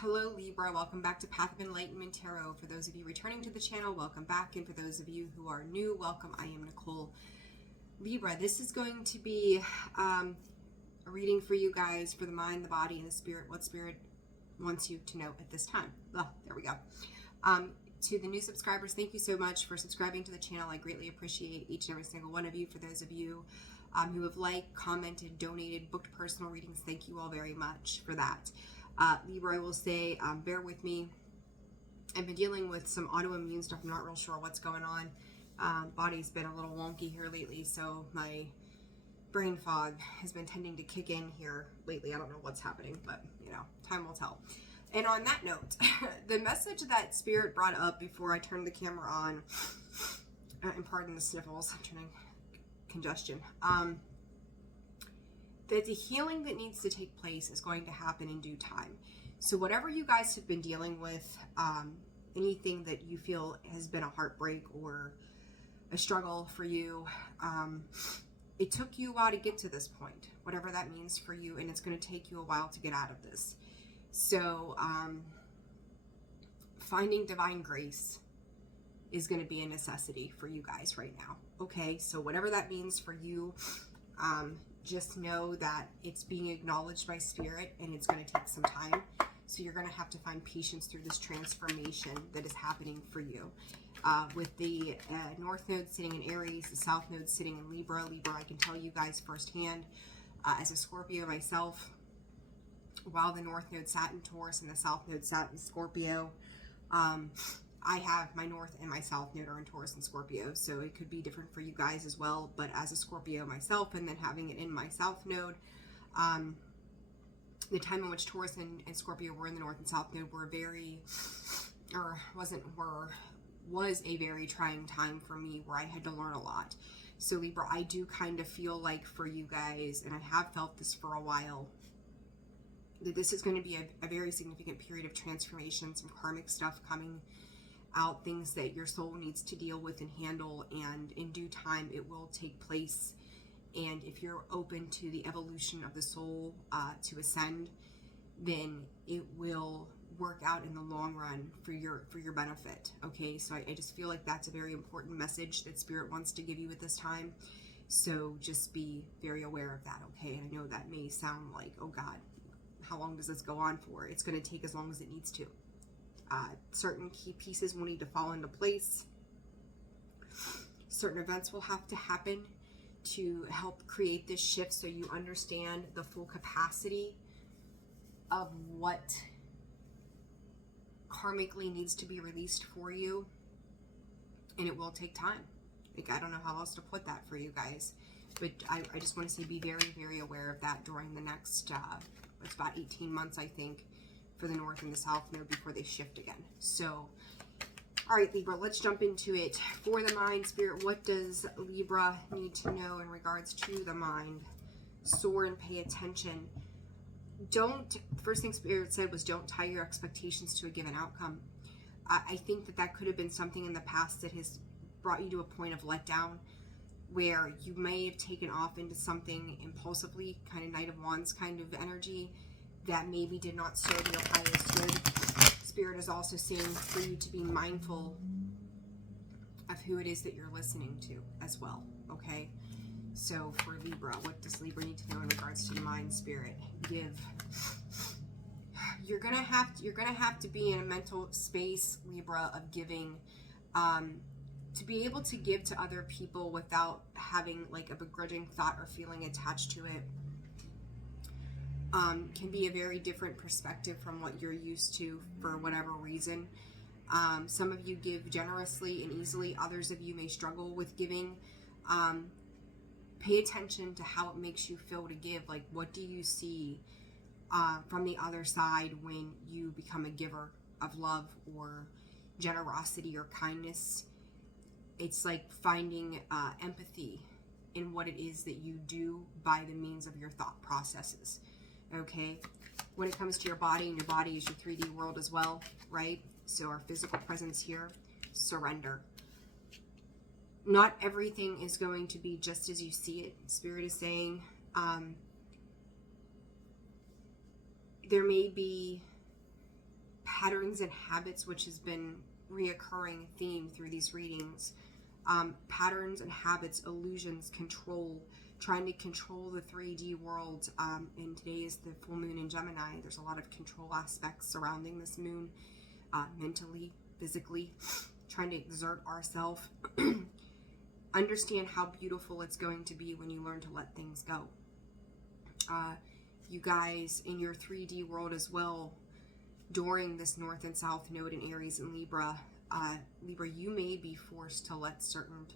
Hello Libra, welcome back to Path of Enlightenment Tarot. For those of you returning to the channel, welcome back. And for those of you who are new, welcome. I am Nicole. Libra, this is going to be a reading for you guys for the mind, the body, and the spirit, what spirit wants you to know at this time. Oh, there we go. To the new subscribers, thank you so much for subscribing to the channel. I greatly appreciate each and every single one of you. For those of you who have liked, commented, donated, booked personal readings, thank you all very much for that. Libra, I will say, bear with me. I've been dealing with some autoimmune stuff. I'm not real sure what's going on. Body's been a little wonky here lately, so my brain fog has been tending to kick in here lately. I don't know what's happening, but, you know, time will tell. And on that note, the message that Spirit brought up before I turned the camera on, and pardon the sniffles, I'm turning congestion, that the healing that needs to take place is going to happen in due time. So whatever you guys have been dealing with, anything that you feel has been a heartbreak or a struggle for you, it took you a while to get to this point, whatever that means for you, and it's going to take you a while to get out of this. So finding divine grace is going to be a necessity for you guys right now. Okay, so whatever that means for you, just know that it's being acknowledged by Spirit and it's going to take some time. So you're going to have to find patience through this transformation that is happening for you. With the North Node sitting in Aries, the South Node sitting in Libra. Libra, I can tell you guys firsthand, as a Scorpio myself, while the North Node sat in Taurus and the South Node sat in Scorpio, I have my North and my South Node are in Taurus and Scorpio, so it could be different for you guys as well. But as a Scorpio myself, and then having it in my South Node, the time in which Taurus and Scorpio were in the North and South Node were was a very trying time for me, where I had to learn a lot. So Libra, I do kind of feel like for you guys, and I have felt this for a while, that this is going to be a very significant period of transformation, some karmic stuff coming out, things that your soul needs to deal with and handle, and in due time it will take place. And if you're open to the evolution of the soul to ascend, then it will work out in the long run for your benefit. Okay, so I just feel like that's a very important message that Spirit wants to give you at this time. So just be very aware of that. Okay, and I know that may sound like, oh God, how long does this go on for? It's going to take as long as it needs to. Certain key pieces will need to fall into place. Certain events will have to happen to help create this shift, so you understand the full capacity of what karmically needs to be released for you. And it will take time. Like, I don't know how else to put that for you guys, but I just want to say be very, very aware of that during the next it's about 18 months, I think, for the North and the South Node before they shift again. So, all right, Libra, let's jump into it. For the mind, Spirit, what does Libra need to know in regards to the mind? Soar and pay attention. First thing Spirit said was don't tie your expectations to a given outcome. I think that could have been something in the past that has brought you to a point of letdown, where you may have taken off into something impulsively, kind of Knight of Wands kind of energy, that maybe did not serve your highest good. Spirit is also saying for you to be mindful of who it is that you're listening to as well, okay? So for Libra, what does Libra need to know in regards to the mind, Spirit? Give. You're gonna have to be in a mental space, Libra, of giving, to be able to give to other people without having like a begrudging thought or feeling attached to it, can be a very different perspective from what you're used to for whatever reason. Some of you give generously and easily. Others of you may struggle with giving. Pay attention to how it makes you feel to give. Like, what do you see from the other side when you become a giver of love or generosity or kindness? It's like finding empathy in what it is that you do by the means of your thought processes. Okay, when it comes to your body, and your body is your 3D world as well, right? So our physical presence here, surrender. Not everything is going to be just as you see it. Spirit is saying there may be patterns and habits, which has been reoccurring theme through these readings. Patterns and habits, illusions, control, trying to control the 3D world. And today is the full moon in Gemini. There's a lot of control aspects surrounding this moon, mentally, physically, trying to exert ourselves. Understand how beautiful it's going to be when you learn to let things go. You guys in your 3D world as well, during this North and South node in Aries and Libra, you may be forced to let certain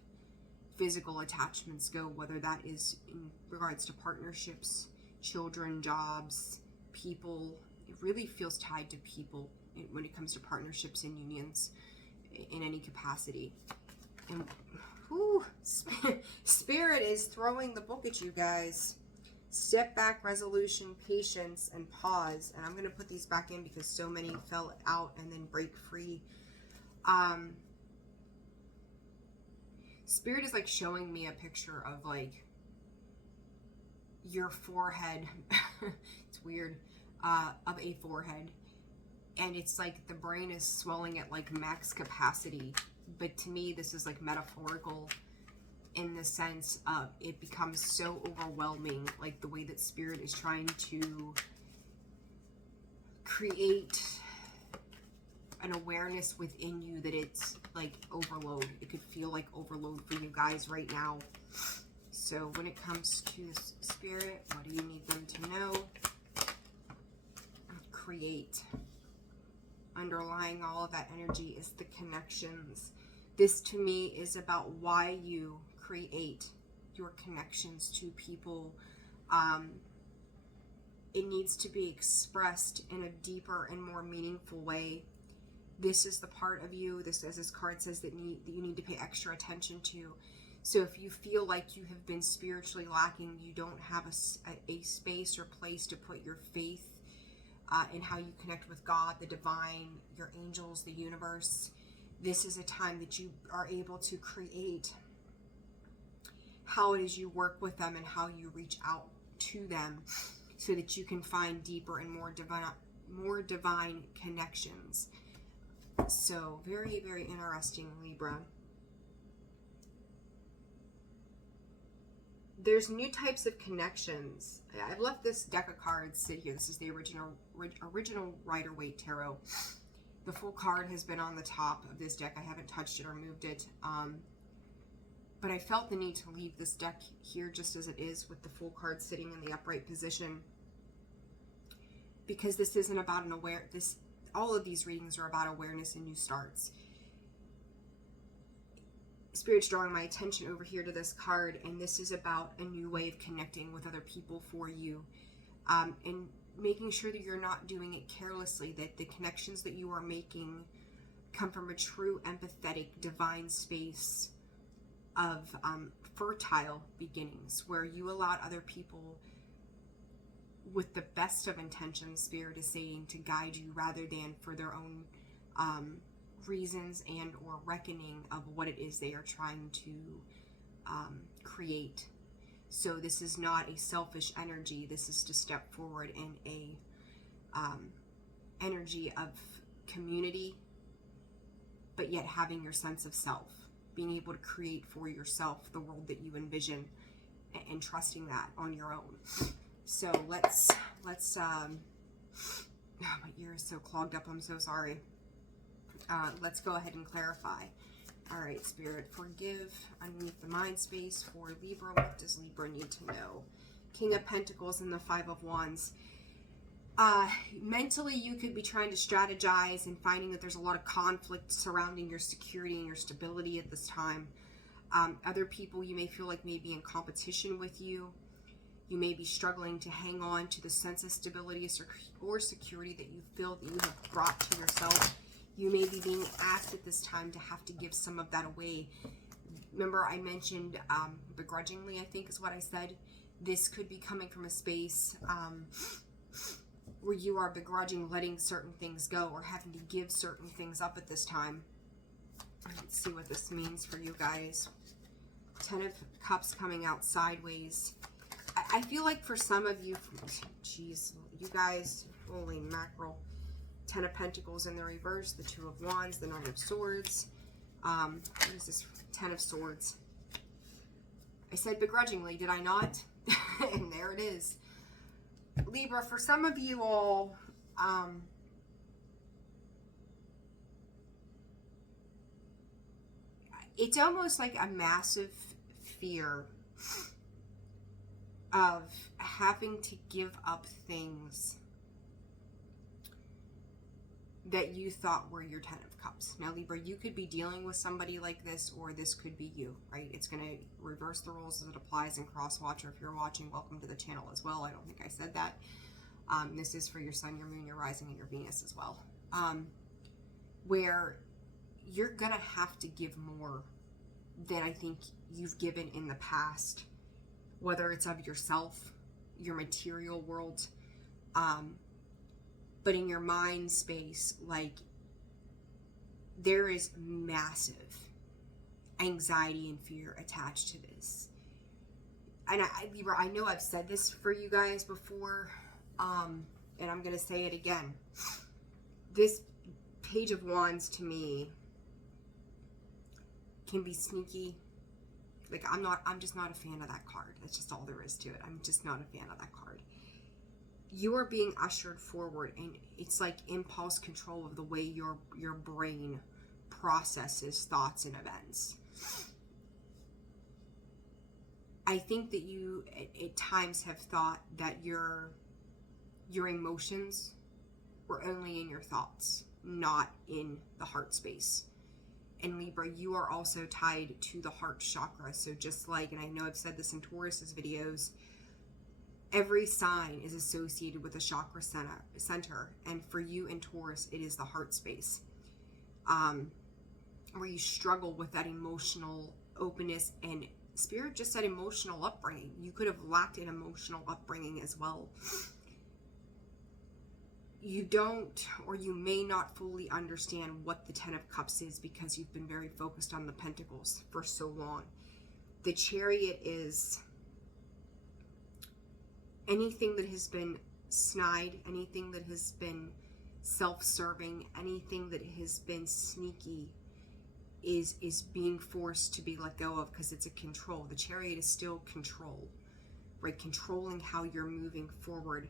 physical attachments go, whether that is in regards to partnerships, children, jobs, people. It really feels tied to people when it comes to partnerships and unions in any capacity. And whew, Spirit is throwing the book at you guys. Step back, resolution, patience, and pause. And I'm going to put these back in because so many fell out and then break free. Spirit is like showing me a picture of like your forehead. It's weird. Of a forehead. And it's like the brain is swelling at like max capacity. But to me, this is like metaphorical in the sense of it becomes so overwhelming, like the way that Spirit is trying to create an awareness within you that it's like overload. It could feel like overload for you guys right now. So when it comes to this Spirit, what do you need them to know? Create. Underlying all of that energy is the connections. This to me is about why you create your connections to people. It needs to be expressed in a deeper and more meaningful way. This is the part of you, this, as this card says, that you need to pay extra attention to. So if you feel like you have been spiritually lacking, you don't have a space or place to put your faith in how you connect with God, the divine, your angels, the universe, this is a time that you are able to create how it is you work with them and how you reach out to them so that you can find deeper and more divine connections. So very, very interesting, Libra. There's new types of connections. I've left this deck of cards sit here. This is the original Rider-Waite Tarot. The full card has been on the top of this deck. I haven't touched it or moved it. But I felt the need to leave this deck here just as it is with the full card sitting in the upright position. Because this isn't about all of these readings are about awareness and new starts. Spirit's drawing my attention over here to this card, and this is about a new way of connecting with other people for you, and making sure that you're not doing it carelessly, that the connections that you are making come from a true, empathetic, divine space of fertile beginnings, where you allowed other people with the best of intentions, Spirit is saying, to guide you rather than for their own reasons and or reckoning of what it is they are trying to create. So this is not a selfish energy. This is to step forward in a energy of community, but yet having your sense of self, being able to create for yourself the world that you envision, and trusting that on your own. So let's oh, my ear is so clogged up, I'm so sorry. Let's go ahead and clarify. All right, Spirit, forgive underneath the mind space for Libra. What does Libra need to know? King of Pentacles and the Five of Wands. Mentally, you could be trying to strategize and finding that there's a lot of conflict surrounding your security and your stability at this time. Other people you may feel like may be in competition with you. You may be struggling to hang on to the sense of stability or security that you feel that you have brought to yourself. You may be being asked at this time to have to give some of that away. Remember, I mentioned begrudgingly, I think is what I said. This could be coming from a space where you are begrudging letting certain things go or having to give certain things up at this time. Let's see what this means for you guys. 10 of Cups coming out sideways. I feel like for some of you, geez, you guys, holy mackerel. Ten of Pentacles in the reverse, the Two of Wands, the Nine of Swords. What is this? Ten of Swords. I said begrudgingly, did I not? And there it is. Libra, for some of you all, it's almost like a massive fear of having to give up things that you thought were your Ten of Cups. Now, Libra, you could be dealing with somebody like this, or this could be you, right? It's going to reverse the rules as it applies in cross-watch, or if you're watching, welcome to the channel as well. I don't think I said that. This is for your sun, your moon, your rising, and your Venus as well. Where you're going to have to give more than I think you've given in the past, whether it's of yourself, your material world, but in your mind space, like, there is massive anxiety and fear attached to this. And Libra, I know I've said this for you guys before, and I'm going to say it again. This Page of Wands to me can be sneaky. Like, I'm just not a fan of that card. That's just all there is to it. I'm just not a fan of that card. You are being ushered forward, and it's like impulse control of the way your brain processes thoughts and events. I think that you at times have thought that your emotions were only in your thoughts, not in the heart space. And Libra, you are also tied to the heart chakra. So just like, and I know I've said this in Taurus's videos, every sign is associated with a chakra center. And for you in Taurus, it is the heart space. Where you struggle with that emotional openness, and Spirit just said emotional upbringing. You could have lacked an emotional upbringing as well. You don't, or you may not fully understand what the Ten of Cups is because you've been very focused on the Pentacles for so long. The Chariot is anything that has been snide, anything that has been self-serving, anything that has been sneaky is being forced to be let go of because it's a control. The Chariot is still control, right? Controlling how you're moving forward.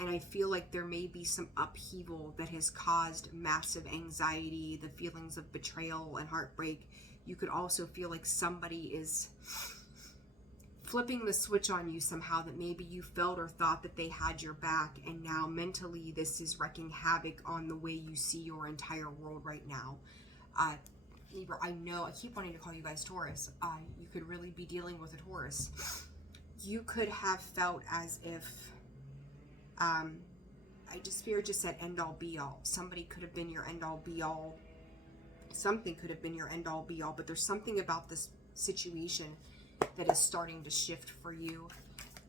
And I feel like there may be some upheaval that has caused massive anxiety, the feelings of betrayal and heartbreak. You could also feel like somebody is flipping the switch on you somehow, that maybe you felt or thought that they had your back, and now mentally this is wreaking havoc on the way you see your entire world right now. Libra, I know I keep wanting to call you guys Taurus. You could really be dealing with a Taurus. You could have felt as if Spirit just said end all be all. Somebody could have been your end all be all. Something could have been your end all be all, but there's something about this situation that is starting to shift for you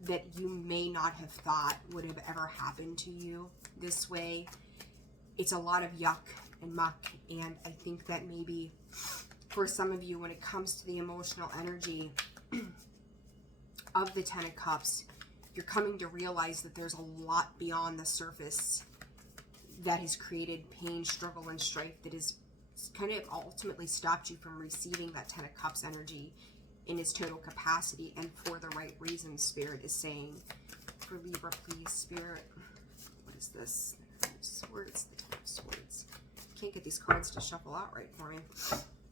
that you may not have thought would have ever happened to you this way. It's a lot of yuck and muck, and I think that maybe for some of you, when it comes to the emotional energy of the Ten of Cups, you're coming to realize that there's a lot beyond the surface that has created pain, struggle, and strife that has kind of ultimately stopped you from receiving that Ten of Cups energy in its total capacity, and for the right reasons. Spirit is saying for Libra, please, Spirit. What is this? Swords, the Ten of Swords. Can't get these cards to shuffle out right for me.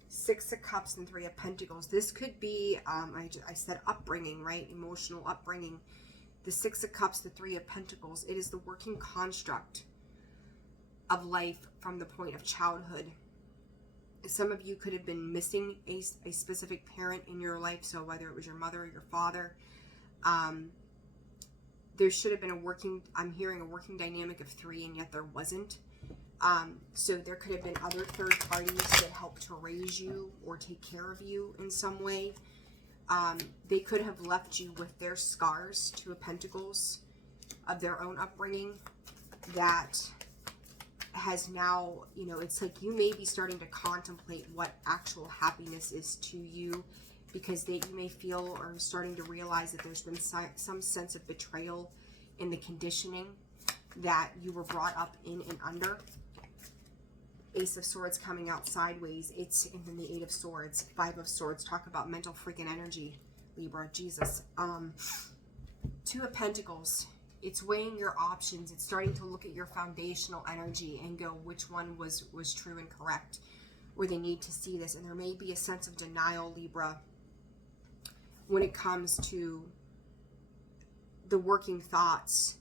Six of Cups and Three of Pentacles. This could be, I said upbringing, right? Emotional upbringing. The Six of Cups, the Three of Pentacles. It is the working construct of life from the point of childhood. Some of you could have been missing a specific parent in your life. So whether it was your mother or your father, there should have been I'm hearing a working dynamic of three, and yet there wasn't. So there could have been other third parties that helped to raise you or take care of you in some way. They could have left you with their scars, Two of Pentacles, of their own upbringing that has now, you know, it's like you may be starting to contemplate what actual happiness is to you, because you may feel or starting to realize that there's been some sense of betrayal in the conditioning that you were brought up in and under. Ace of Swords coming out sideways. And then the Eight of Swords, Five of Swords. Talk about mental freaking energy, Libra. Jesus. Two of Pentacles. It's weighing your options. It's starting to look at your foundational energy and go, which one was true and correct, or they need to see this. And there may be a sense of denial, Libra, when it comes to the working thoughts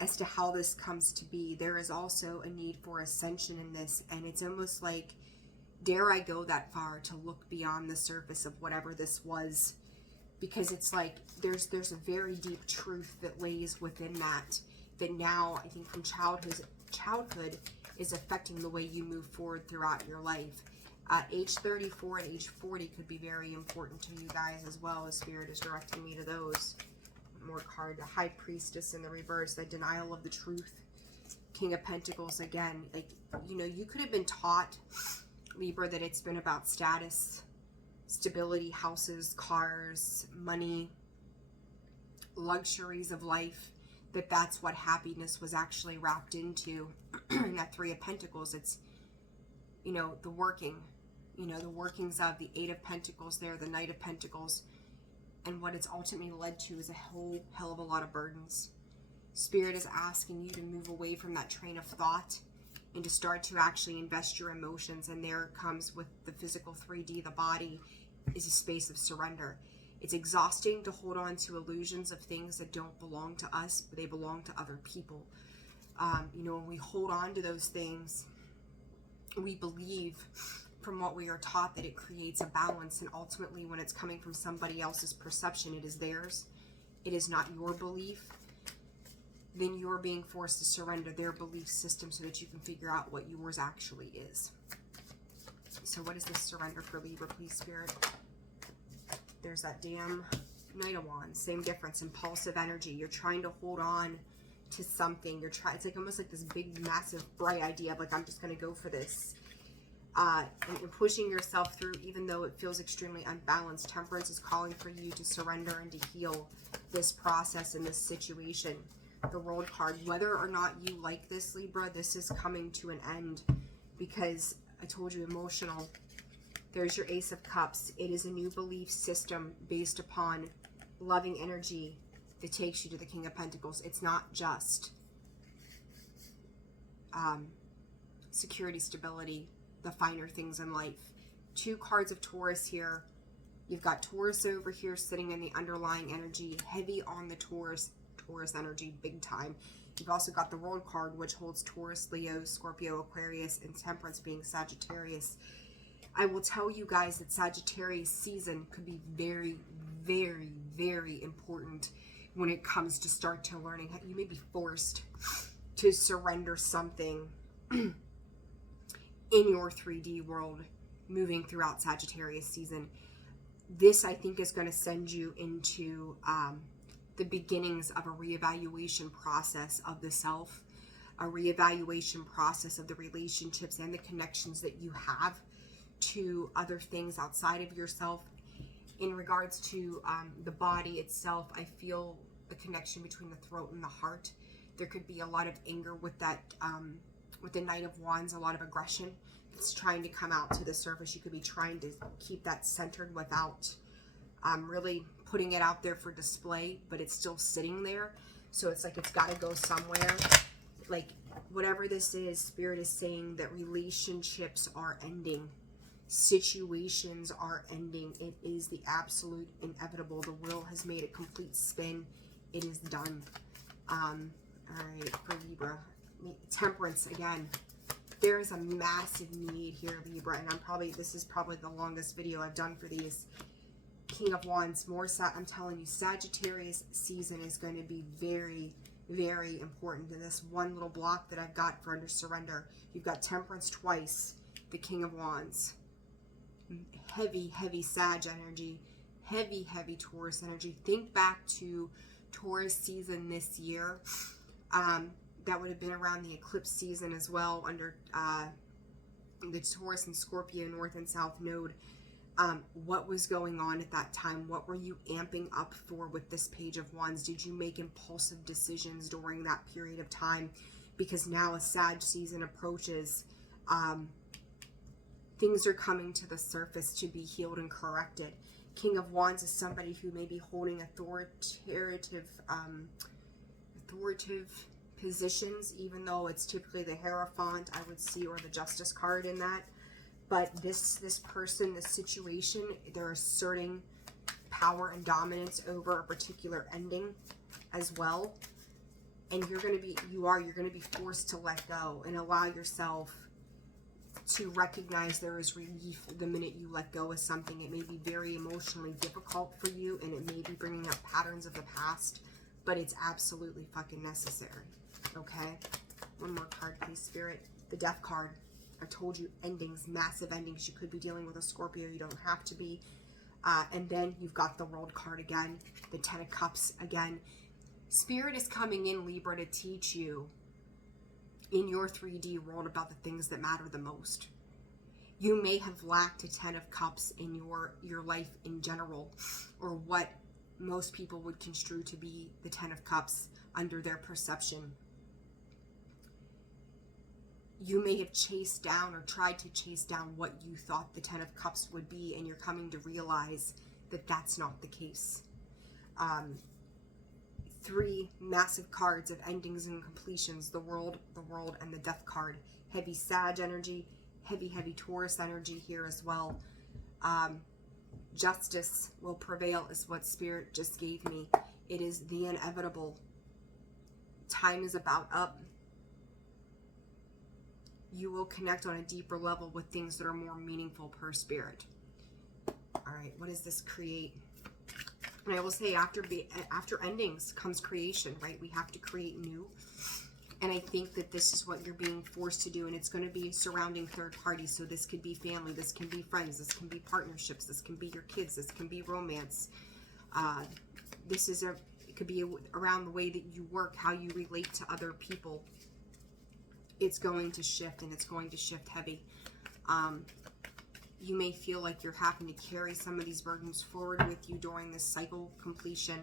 as to how this comes to be. There is also a need for ascension in this, and it's almost like, dare I go that far to look beyond the surface of whatever this was? Because it's like there's a very deep truth that lays within that now, I think, from childhood is affecting the way you move forward throughout your life. Age 34 and age 40 could be very important to you guys as well, as Spirit is directing me to those. More card, the High Priestess in the reverse, the denial of the truth. King of Pentacles again. Like, you know, you could have been taught, Libra, that it's been about status, stability, houses, cars, money, luxuries of life, that's what happiness was actually wrapped into. And that Three of Pentacles, it's, you know, the working, you know, the workings of the Eight of Pentacles there, the Knight of Pentacles. And what it's ultimately led to is a whole hell of a lot of burdens. Spirit is asking you to move away from that train of thought and to start to actually invest your emotions. And there it comes with the physical 3D, the body is a space of surrender. It's exhausting to hold on to illusions of things that don't belong to us, but they belong to other people. You know, when we hold on to those things, we believe from what we are taught that it creates a balance, and ultimately when it's coming from somebody else's perception, it is theirs, it is not your belief. Then you're being forced to surrender their belief system so that you can figure out what yours actually is. So what is this surrender for Libra, please, Spirit? There's that damn Knight of Wands. Same difference. Impulsive energy. You're trying to hold on to something. It's like almost like this big, massive, bright idea of like, I'm just going to go for this. And you're pushing yourself through even though it feels extremely unbalanced. Temperance is calling for you to surrender and to heal this process and this situation. The World card. Whether or not you like this, Libra, this is coming to an end because I told you, emotional. There's your Ace of Cups. It is a new belief system based upon loving energy that takes you to the King of Pentacles. It's not just security, stability, the finer things in life. Two cards of Taurus here. You've got Taurus over here sitting in the underlying energy, heavy on the Taurus energy, big time. You've also got the World card, which holds Taurus, Leo, Scorpio, Aquarius, and Temperance being Sagittarius. I will tell you guys that Sagittarius season could be very, very, very important when it comes to start to learning. You may be forced to surrender something in your 3D world moving throughout Sagittarius season. This, I think, is going to send you into the beginnings of a reevaluation process of the self, a reevaluation process of the relationships and the connections that you have to other things outside of yourself. In regards to the body itself, I feel a connection between the throat and the heart. There could be a lot of anger with that, with the Knight of Wands, a lot of aggression that's trying to come out to the surface. You could be trying to keep that centered without really putting it out there for display, but it's still sitting there. So it's like it's got to go somewhere. Like whatever this is, Spirit is saying that relationships are ending. Situations are ending. It is the absolute inevitable. The wheel has made a complete spin. It is done. All right, for Libra. Temperance again. There is a massive need here, Libra, and this is probably the longest video I've done for these. King of Wands, I'm telling you, Sagittarius season is going to be very, very important. In this one little block that I've got for under surrender, you've got Temperance twice, the King of Wands. Heavy, heavy Sag energy, heavy, heavy Taurus energy. Think back to Taurus season this year. That would have been around the eclipse season as well, under the Taurus and Scorpio North and South node. What was going on at that time? What were you amping up for with this Page of Wands? Did you make impulsive decisions during that period of time? Because now a Sag season approaches, Things are coming to the surface to be healed and corrected. King of Wands is somebody who may be holding authoritative positions, even though it's typically the Hierophant, I would see, or the Justice card in that. But this person, this situation, they're asserting power and dominance over a particular ending as well. And you're going to be forced to let go and allow yourself to recognize there is relief the minute you let go of something. It may be very emotionally difficult for you, and it may be bringing up patterns of the past, but it's absolutely fucking necessary. Okay? One more card, please, Spirit. The Death card. I told you, endings, massive endings. You could be dealing with a Scorpio. You don't have to be. And then you've got the World card again. The Ten of Cups again. Spirit is coming in, Libra, to teach you in your 3D world about the things that matter the most. You may have lacked a Ten of Cups in your life in general, or what most people would construe to be the Ten of Cups under their perception. You may have chased down or tried to chase down what you thought the Ten of Cups would be, and you're coming to realize that that's not the case. 3 massive cards of endings and completions, the World, and the Death card. Heavy Sag energy, heavy Taurus energy here as well. Justice will prevail is what Spirit just gave me. It is the inevitable. Time is about up. You will connect on a deeper level with things that are more meaningful per Spirit. All right, what does this create? And I will say after endings comes creation, right? We have to create new. And I think that this is what you're being forced to do. And it's going to be surrounding third parties. So this could be family. This can be friends. This can be partnerships. This can be your kids. This can be romance. It could be around the way that you work, how you relate to other people. It's going to shift, and it's going to shift heavy. You may feel like you're having to carry some of these burdens forward with you during this cycle completion.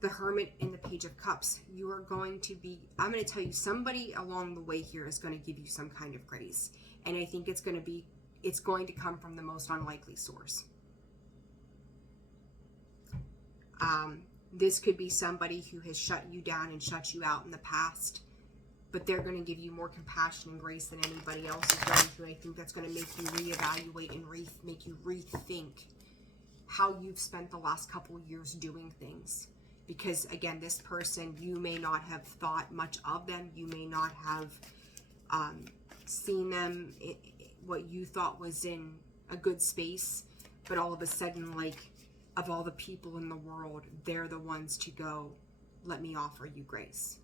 The Hermit and the Page of Cups. You are going to be, I'm going to tell you, somebody along the way here is going to give you some kind of grace. And I think it's going to come from the most unlikely source. This could be somebody who has shut you down and shut you out in the past, but they're going to give you more compassion and grace than anybody else is going to. I think that's going to make you reevaluate and make you rethink how you've spent the last couple years doing things. Because again, this person, you may not have thought much of them. You may not have seen them what you thought was in a good space, but all of a sudden, like, of all the people in the world, they're the ones to go, let me offer you grace.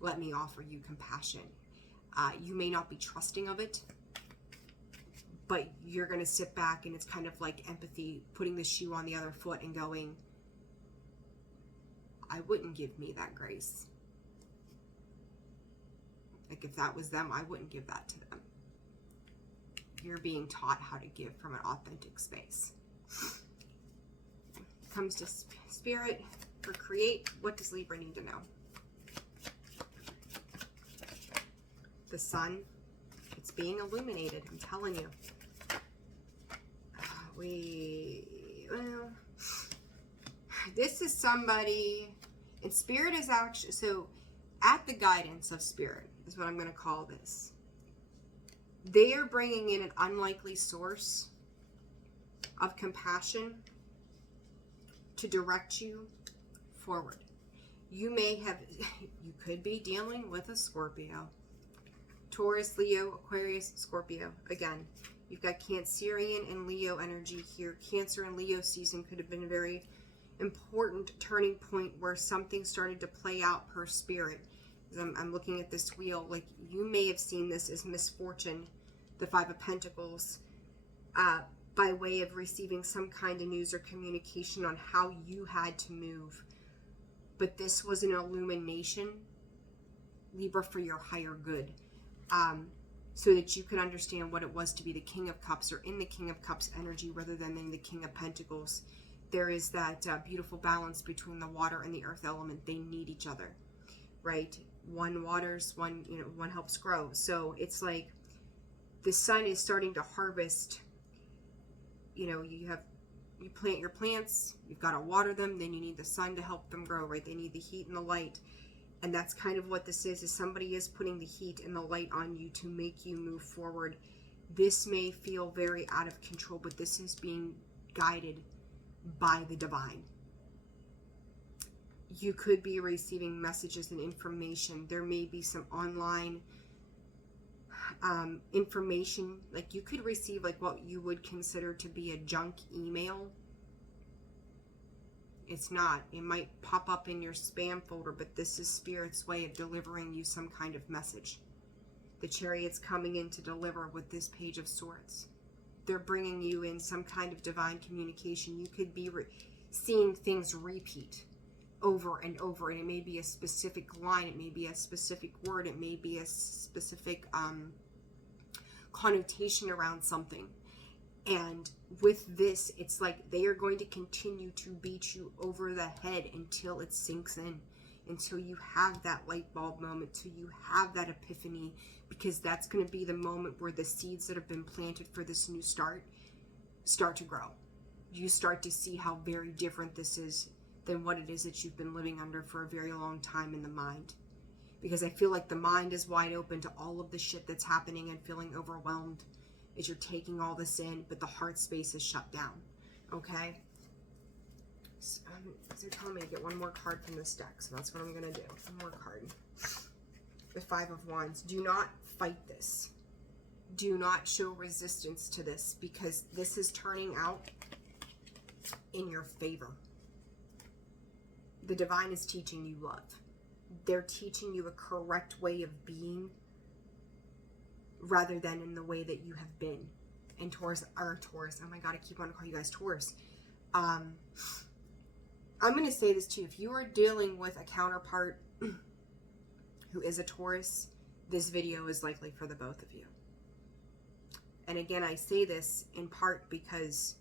Let me offer you compassion. You may not be trusting of it, but you're going to sit back, and it's kind of like empathy, putting the shoe on the other foot and going, I wouldn't give me that grace. Like, if that was them, I wouldn't give that to them. You're being taught how to give from an authentic space. Comes to Spirit for create. What does Libra need to know? The sun, it's being illuminated, I'm telling you. This is somebody, and Spirit is actually, so at the guidance of Spirit is what I'm going to call this. They are bringing in an unlikely source of compassion to direct you forward. You could be dealing with a Scorpio. Taurus, Leo, Aquarius, Scorpio. Again, you've got Cancerian and Leo energy here. Cancer and Leo season could have been a very important turning point where something started to play out per Spirit. I'm looking at this wheel. Like, you may have seen this as misfortune, the Five of Pentacles, by way of receiving some kind of news or communication on how you had to move. But this was an illumination, Libra, for your higher good. So that you could understand what it was to be the King of Cups, or in the King of Cups energy rather than in the King of Pentacles. There is that beautiful balance between the water and the earth element. They need each other, right? One waters, one helps grow. So it's like the sun is starting to harvest. You know, you plant your plants, you've got to water them, then you need the sun to help them grow, right? They need the heat and the light. And that's kind of what this is somebody is putting the heat and the light on you to make you move forward. This may feel very out of control, but this is being guided by the divine. You could be receiving messages and information. There may be some online information. Like you could receive like what you would consider to be a junk email. It's not. It might pop up in your spam folder, but this is Spirit's way of delivering you some kind of message. The Chariot's coming in to deliver with this Page of Swords. They're bringing you in some kind of divine communication. You could be seeing things repeat over and over, and it may be a specific line, it may be a specific word, it may be a specific connotation around something. And with this, it's like they are going to continue to beat you over the head until it sinks in, until you have that light bulb moment, till you have that epiphany, because that's going to be the moment where the seeds that have been planted for this new start to grow. You start to see how very different this is than what it is that you've been living under for a very long time in the mind. Because I feel like the mind is wide open to all of the shit that's happening and feeling overwhelmed as you're taking all this in, but the heart space is shut down. Okay? So, they're telling me to get one more card from this deck, so that's what I'm going to do. One more card. The Five of Wands. Do not fight this. Do not show resistance to this, because this is turning out in your favor. The divine is teaching you love. They're teaching you a correct way of being rather than in the way that you have been. And Taurus, oh my God, I keep wanting to call you guys Taurus. I'm going to say this too. If you are dealing with a counterpart who is a Taurus, this video is likely for the both of you. And again, I say this in part because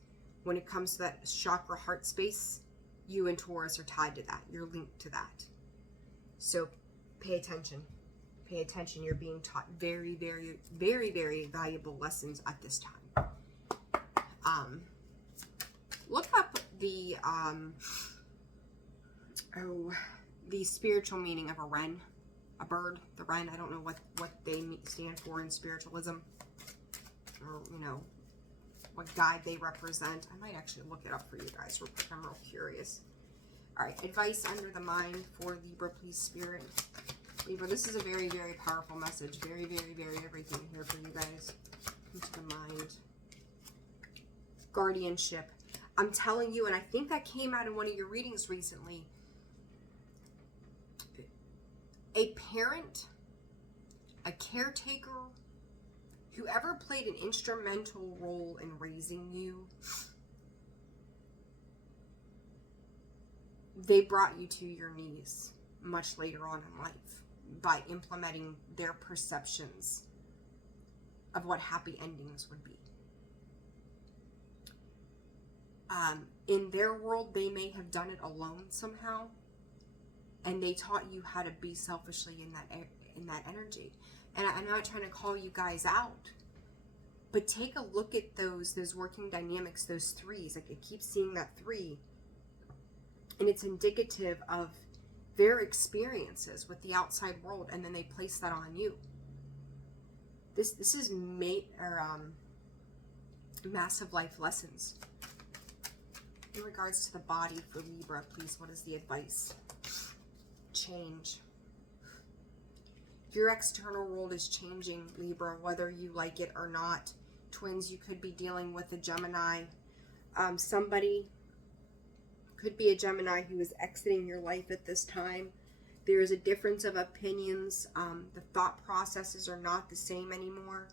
when it comes to that chakra heart space, you and Taurus are tied to that. You're linked to that. So pay attention. Pay attention. You're being taught very, very, very, very valuable lessons at this time. Look up the spiritual meaning of a wren, a bird, the wren. I don't know what they stand for in spiritualism, or you know what guide they represent. I might actually look it up for you guys real quick. I'm real curious. All right, advice under the mind for Libra, please, Spirit. Libra, this is a very, very powerful message. Very, very, very everything here for you guys. Into the mind. Guardianship. I'm telling you, and I think that came out in one of your readings recently. A parent, a caretaker, whoever played an instrumental role in raising you, they brought you to your knees much later on in life by implementing their perceptions of what happy endings would be. In their world, they may have done it alone somehow, and they taught you how to be selfishly in that energy. And I'm not trying to call you guys out, but take a look at those working dynamics, those threes. Like I keep seeing that 3, and it's indicative of their experiences with the outside world, and then they place that on you. This is massive life lessons. In regards to the body for Libra, please, what is the advice? Change. Your external world is changing, Libra, whether you like it or not. Twins, you could be dealing with a Gemini. Somebody could be a Gemini who is exiting your life at this time. There is a difference of opinions. The thought processes are not the same anymore.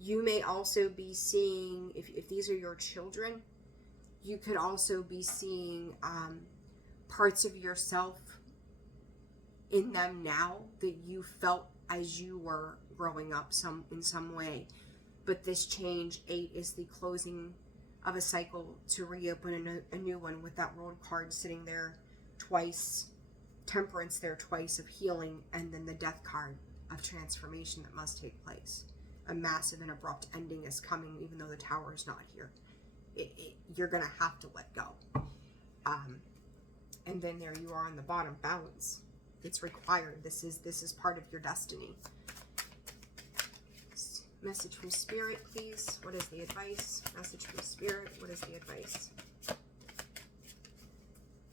You may also be seeing, if these are your children, you could also be seeing parts of yourself in them now that you felt as you were growing up in some way. But this change, 8, is the closing of a cycle to reopen a new one, with that World card sitting there twice, Temperance there twice of healing, and then the Death card of transformation that must take place. A massive and abrupt ending is coming, even though the Tower is not here. You're going to have to let go. And then there you are on the bottom, balance. It's required. This is part of your destiny. Message from Spirit, please. What is the advice? Message from Spirit. What is the advice?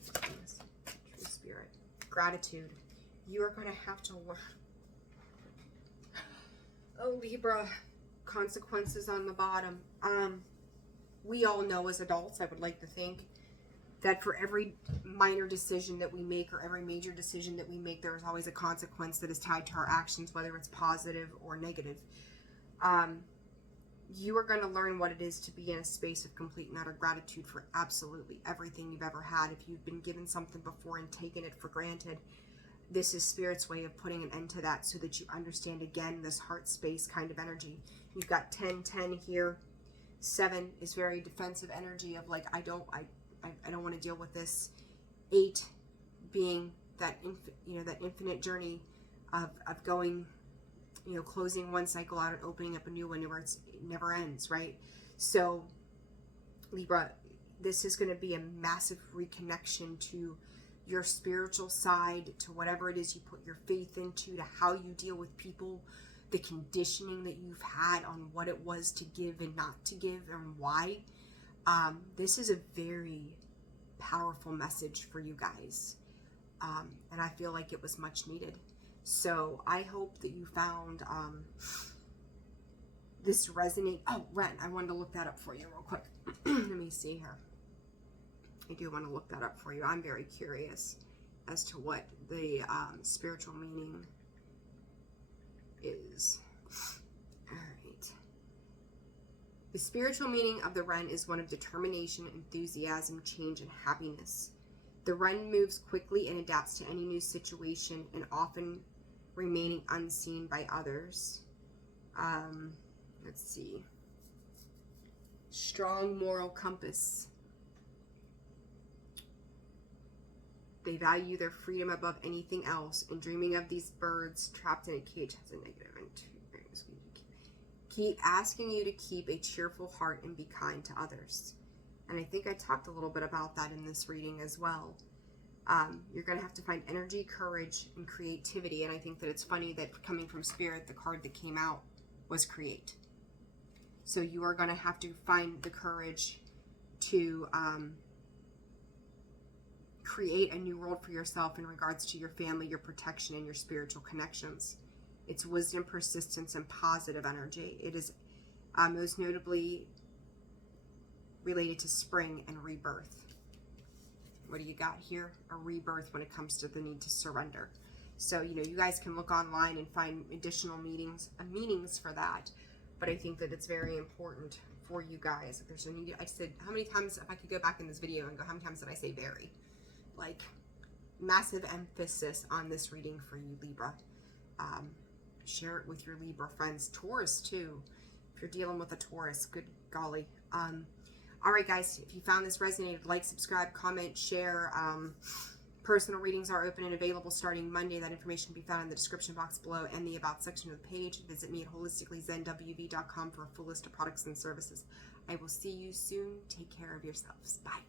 Message from Spirit. Gratitude. You are going to have to learn. Oh, Libra. Consequences on the bottom. We all know as adults, I would like to think, that for every minor decision that we make or every major decision that we make, there is always a consequence that is tied to our actions, whether it's positive or negative. You are going to learn what it is to be in a space of complete and utter gratitude for absolutely everything you've ever had. If you've been given something before and taken it for granted, this is Spirit's way of putting an end to that so that you understand, again, this heart space kind of energy. You've got 10, 10 here. 7 is very defensive energy of like, I don't want to deal with this. 8 being that that infinite journey of going, closing one cycle out and opening up a new one where it never ends, right? So Libra, this is going to be a massive reconnection to your spiritual side, to whatever it is you put your faith into, to how you deal with people, the conditioning that you've had on what it was to give and not to give and why. This is a very powerful message for you guys. And I feel like it was much needed. So I hope that you found this resonate. Oh, Ren, I wanted to look that up for you real quick. Let me see here. I do want to look that up for you. I'm very curious as to what the spiritual meaning is. All right. The spiritual meaning of the Wren is one of determination, enthusiasm, change, and happiness. The Wren moves quickly and adapts to any new situation and often remaining unseen by others. Let's see. Strong moral compass. They value their freedom above anything else, and dreaming of these birds trapped in a cage has a negative and keep asking you to keep a cheerful heart and be kind to others. And I think I talked a little bit about that in this reading as well. You're going to have to find energy, courage, and creativity. And I think that it's funny that coming from Spirit, the card that came out was create. So you are going to have to find the courage to create a new world for yourself in regards to your family, your protection, and your spiritual connections. It's wisdom, persistence, and positive energy. It is most notably related to spring and rebirth. What do you got here? A rebirth when it comes to the need to surrender. So, you guys can look online and find additional meanings for that. But I think that it's very important for you guys. If there's a need, I said, how many times, if I could go back in this video and go, how many times did I say very? Like, massive emphasis on this reading for you, Libra. Share it with your Libra friends. Taurus, too. If you're dealing with a Taurus, good golly. All right, guys, if you found this resonated, like, subscribe, comment, share. Personal readings are open and available starting Monday. That information can be found in the description box below and the About section of the page. Visit me at holisticallyzenwv.com for a full list of products and services. I will see you soon. Take care of yourselves. Bye.